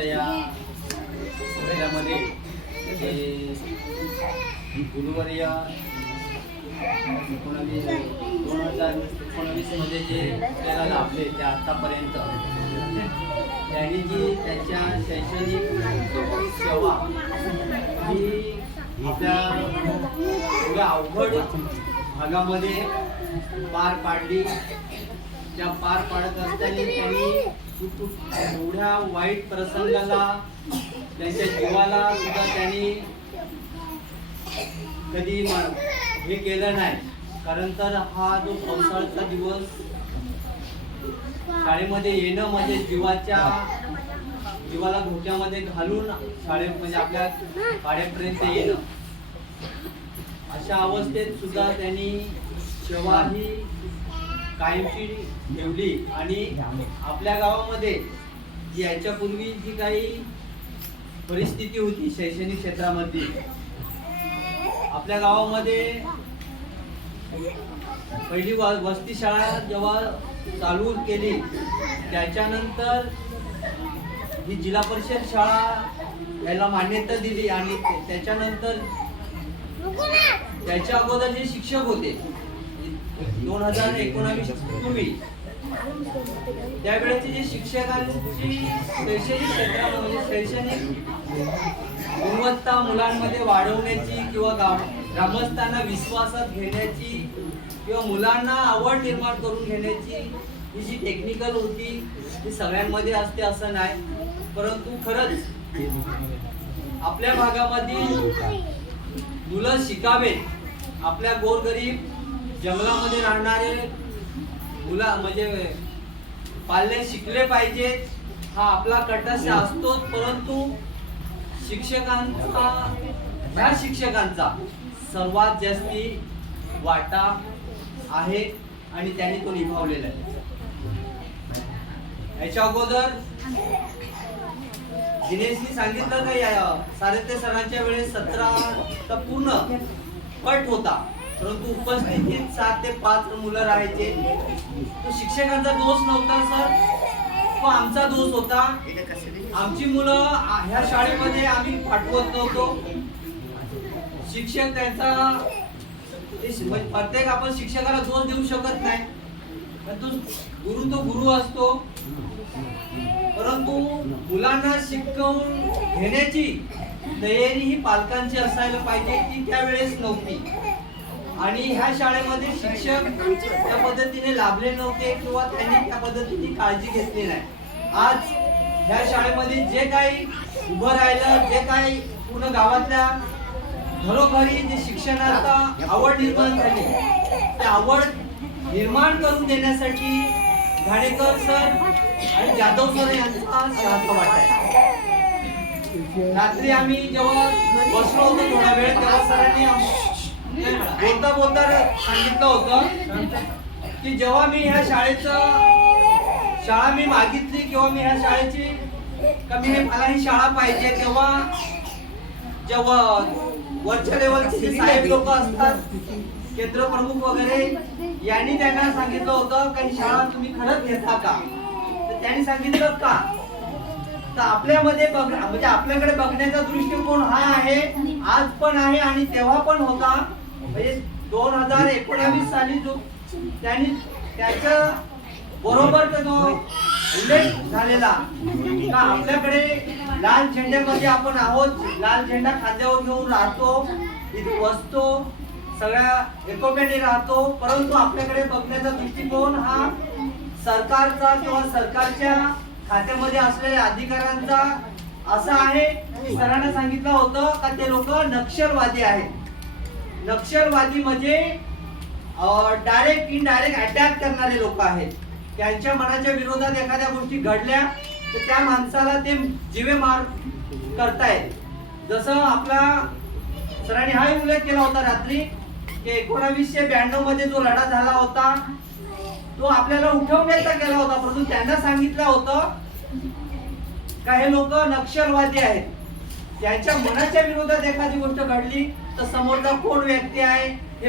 आजच्या या सभेमध्ये जे गुरुवर्य 2019 मध्ये जे आपल्याला लाभले ते आतापर्यंत त्यांनी जी त्यांच्या शैक्षणिक सेवा ही आपल्या एवढ्या अवघड भागामध्ये पार पाडली. त्या पार पाडत असताना त्यांनी एवढ्या वाईट प्रसंगाला त्यांच्या जीवाला सुद्धा त्यांनी कधी हे केलं नाही. कारण तर हा जो पावसाळ्याचा दिवस शाळेमध्ये येणं म्हणजे जीवाला धोक्यामध्ये घालून शाळेत म्हणजे आपल्या शाळेपर्यंत येणं, अशा अवस्थेत सुद्धा त्यांनी सेवा ही कायमची ठेवली. आणि आपल्या गावामध्ये जी याच्यापूर्वी जी काही परिस्थिती होती शैक्षणिक क्षेत्रामध्ये, आपल्या गावामध्ये पहिली वसती शाळा जेव्हा चालू केली त्याच्यानंतर ही जिल्हा परिषद शाळा याला मान्यता दिली. आणि त्याच्यानंतर त्याच्या अगोदर जे शिक्षक होते 2019 पूर्वी त्यावेळेचे जे शिक्षकांची शैक्षणिक क्षेत्रामध्ये म्हणजे शैक्षणिक गुणवत्ता मुलांमध्ये वाढवण्याची किंवा ग्रामस्थांना विश्वासात घेण्याची किंवा मुलांना आवड निर्माण करून घेण्याची ही जी टेक्निकल होती ती सगळ्यांमध्ये असते असं नाही. परंतु खरंच आपल्या भागामध्ये मुलं शिकावेत, आपल्या गोरगरीब जंगलामध्ये राहणारे मुलं म्हणजे पाल्य शिकले पाहिजेत, हा आपला कटाक्ष असतोच. परंतु ह्या शिक्षकांचा सर्वात जास्ती वाटा आहे आणि त्यांनी तो निभावलेला आहे. याच्या अगोदर दिनेशनी सांगितलं का सारथी सरांच्या वेळेस 17 तर पूर्ण पट होता, परंतु उपस्थितीत 7 ते 5 मुलं राहायचे. तो शिक्षकांचा दोष नव्हता सर, तो आमचा दोष होता. आमची मुलं ह्या शाळेमध्ये आम्ही पाठवत नव्हतो. शिक्षक त्यांचा प्रत्येक आपण शिक्षकाला दोष देऊ शकत नाही, गुरु तो गुरु असतो. परंतु मुलांना शिकवून घेण्याची तयारी ही पालकांची असायला पाहिजे, ती त्यावेळेस नव्हती. आणि ह्या शाळेमध्ये शिक्षक त्या पद्धतीने लाभले नव्हते किंवा त्यांनी त्या पद्धतीने काळजी घेतली नाही. आज ह्या शाळेमध्ये जे काही उभं राहिलं, जे काही पूर्ण गावातल्या घरोघरी जे शिक्षणाचा आवड निर्माण झाली, ते आवड निर्माण करून देण्यासाठी घाणेकर सर आणि जाधव सर यांचा शहाचा वाटा आहे. रात्री आम्ही जेव्हा बसलो होतो थोडा वेळ, तेव्हा सरांनी बोलता बोलता सांगितलं होतं की जेव्हा मी ह्या शाळा मी मागितली किंवा मी ह्या शाळेची मला ही शाळा पाहिजे, जेव्हा वरच्या लेवलचे साहेब लोक असतात, केंद्र प्रमुख वगैरे, यांनी त्यांना सांगितलं होतं की शाळा तुम्ही खरंच घेता का? तर त्यांनी सांगितलं का तर आपल्यामध्ये म्हणजे आपल्याकडे बघण्याचा दृष्टिकोन हा आहे, आज पण आहे आणि तेव्हा पण होता. म्हणजे 2019 साली जो त्यांनी त्याच्या बरोबर तो उल्लेख झालेला का आपल्याकडे लाल झेंड्यामध्ये आपण आहोत, लाल झेंडा खांद्यावर घेऊन राहतो, इथे बसतो, सगळ्या एकोप्याने राहतो. परंतु आपल्याकडे बघण्याचा दृष्टिकोन हा सरकारचा किंवा सरकारच्या खात्यामध्ये असलेल्या अधिकाऱ्यांचा असा आहे. सरांना सांगितलं होतं का ते लोक नक्षलवादी आहेत. नक्षलवादी म्हणजे डायरेक्ट इनडायरेक्ट अटॅक करणारे लोक आहेत. त्यांच्या मनाच्या विरोधात एखाद्या गोष्टी घडल्या तर त्या माणसाला ते जीवे मार करतायत. जसं आपला सरांनी हा उल्लेख केला होता रात्री की 1992 मध्ये जो लढा झाला होता तो आपल्याला उठवण्याचा केला होता, परंतु त्यांना सांगितलं होतं का हे लोक नक्षलवादी आहेत. त्यांच्या मनाच्या विरोधात एखादी गोष्ट घडली तर समोरचा कोण व्यक्ती आहे